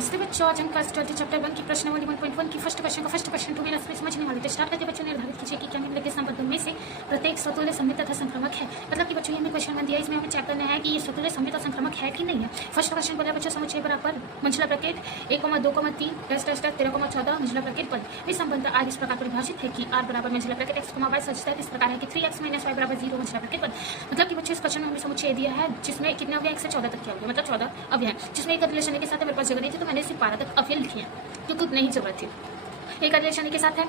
नमस्ते बच्चों, आज हम क्लास 12 चैप्टर 1 की प्रश्नावली 1.1 की फर्स्ट क्वेश्चन टू में समझने वाले थे। स्टार्ट करके बच्चों निर्धारित कीजिए कि क्या निम्नलिखित संबंधों में से प्रत्येक स्वतुल्य संमित तथा संक्रामक है। मतलब कि बच्चों हमें क्वेश्चन दिया, इसमें हमें चेक करना है कि ये स्वतुल्य संमित और संक्रामक है कि नहीं है। फर्स्ट क्वेश्चन बोला बच्चों समुच्चय बराबर मंझला ब्रैकेट 1,2,3 13,14 मंझला ब्रैकेट 1। इस संबंध आज इस प्रकार परिभाषित है कि r बराबर मंझला ब्रैकेट x, y सचता है इस प्रकार है कि 3x - y बराबर 0 मंझला ब्रैकेट 1। मतलब कि बच्चों इस क्वेश्चन में हमें समुच्चय दिया है जिसमें कितने अवयव 1 से 14 तक के अवयव, मतलब 14 अवयव हैं, जिसमें एक रिलेशन के साथ मेरे पास जगह नहीं थी तो मैंने सिर्फ 12 तक अवयव लिखे हैं क्योंकि उतनी ही जरूरत थी। एक रिलेशन के साथ है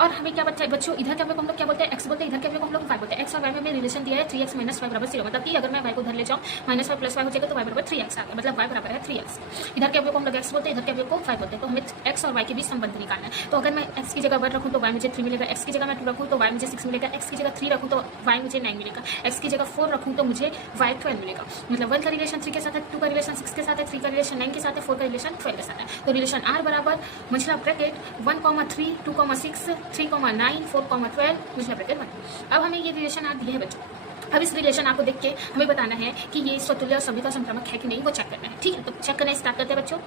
और हमें क्या बच्चा बच्चों इधर के अवयव को हम लोग क्या बोलते हैं, x बोलते हैं, इधर के अवयव को हम लोग y बोलते हैं। x और y में रिलेशन दिया है 3x - y बराबर 0। मतलब कि अगर मैं y को उधर ले जाऊं -y + y हो जाएगा तो y बराबर 3x आ गया, मतलब y बराबर है 3x। इधर के अवयव को हम लोग x बोलते हैं, इधर के अवयव को y बोलते हैं। तो हमें x और y के बीच संबंध निकालना है। तो अगर मैं x की जगह 1 रखूं तो y मुझे 3 मिलेगा, x की जगह मैं 2 रखूं तो y मुझे 6 मिलेगा, x की जगह 3 रखूं तो y मुझे 9 मिलेगा, x की जगह 4 रखूं तो मुझे y 12 मिलेगा। मतलब 1 का रिलेशन 3 के साथ है, 2 का रिलेशन 6 के साथ है, 3 का रिलेशन 9 के साथ है, 4 का रिलेशन 12 के साथ है। तो रिलेशन r बराबर मंझला ब्रैकेट 1,3 2,6 3,9 4,12 मंझला ब्रैकेट 1। अब हमें ये रिलेशन r दिया है बच्चों। अब इस रिलेशन आपको देख के हमें बताना है कि ये स्वतुल्य और संमित और संक्रामक है कि नहीं, वो चेक करना है। ठीक है, तो चेक करना स्टार्ट करते हैं बच्चों।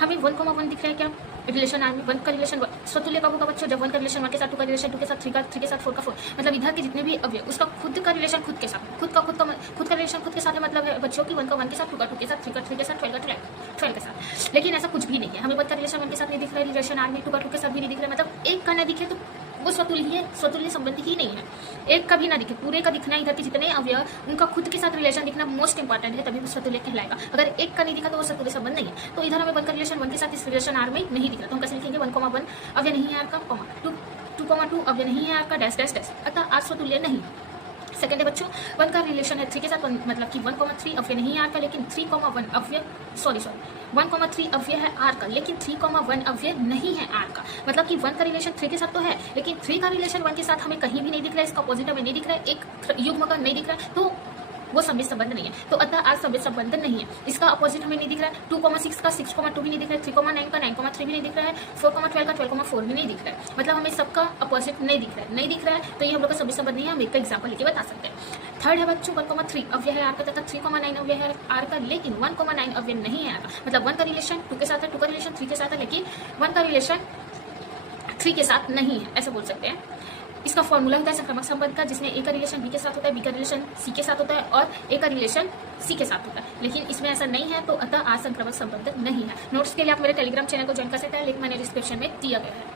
हमें 1,1 दिख रहा है क्या रिलेशन आर में। 1 का रिलेशन स्वतुल्य कब होगा बच्चों, जब 1 का रिलेशन 1 के साथ, 2 का रिलेशन 2 के साथ, 3 के साथ, 4 का 4। मतलब इधर के जितने भी अवयव उसका खुद का रिलेशन खुद के साथ, खुद का रिलेशन खुद के साथ है। मतलब है बच्चों की 1 का 1 के साथ, 2 का 2 के साथ, 3 का 3 के साथ, 12 का 12 के साथ। लेकिन ऐसा कुछ भी नहीं है, हमें 1 का रिलेशन 1 के साथ नहीं दिख रहा है, रिलेशन आर में 2 का 2 के साथ भी नहीं दिख रहा है। मतलब एक का ना दिखे तो वो स्वतुल्य संबंध ही नहीं है। एक का भी ना दिखे, पूरे का दिखना, इधर के जितने अवयव उनका खुद के साथ रिलेशन दिखना मोस्ट इंपॉर्टेंट है, तभी वो स्वतुल्य कहलाएगा। अगर एक का नहीं दिखा तो वो स्वतुल्य संबंध नहीं है। तो इधर हमें 1 का रिलेशन 1 के साथ इस रिलेशन आर में नहीं दिख रहा, तो हम कैसे लिखेंगे 1,1 अवयव नहीं है आर का, 2,2 अवयव नहीं है आर का, डैश डैश डैश, अतः आर स्वतुल्य नहीं। सेकंड है बच्चों 1 का रिलेशन है 3 के साथ, मतलब कि 1,3 अवयव नहीं है आर का, लेकिन 3,1 अवयव 1,3 अवयव है आर का, लेकिन 3,1 अवयव नहीं है आर का। मतलब कि 1 का रिलेशन 3 के साथ तो है, लेकिन 3 का रिलेशन 1 के साथ हमें कहीं भी नहीं दिख रहा है, इसका अपोजिट हमें नहीं दिख रहा है, एक युग्म का नहीं दिख रहा है, तो वो संमित संबंध नहीं है। तो अतः आर संमित संबंध नहीं है। इसका अपोजिट हमें नहीं दिख रहा है, 2,6 का 6,2 भी नहीं दिख रहा है, 3,9 का 9,3 भी नहीं दिख रहा है, 4,12 का 12,4 भी नहीं दिख रहा है। मतलब हमें सबका अपोजिट नहीं दिख रहा है, तो ये हम लोग का संमित संबंध नहीं है। हम एक का एग्जाम्पल लेके बता सकते हैं। थर्ड है बच्चों 1,3 अवयव है आर का तथा 3,9 अवयव है आर का, लेकिन 1,9 अवयव नहीं है आर का। मतलब 1 का रिलेशन 2 के साथ है, 2 का रिलेशन 3 के साथ है, लेकिन 1 का रिलेशन 3 के साथ नहीं है, ऐसा बोल सकते हैं। इसका फॉर्मूला होता है संक्रामक संबंध का, जिसमें ए का रिलेशन बी के साथ होता है, बी का रिलेशन सी के साथ होता है और ए का रिलेशन सी के साथ होता है। लेकिन इसमें ऐसा नहीं है, तो अतः आर संक्रामक संबंध नहीं है। नोट्स के लिए आप मेरे टेलीग्राम चैनल को ज्वाइन कर सकते हैं, लिंक मैंने डिस्क्रिप्शन में दिया गया है।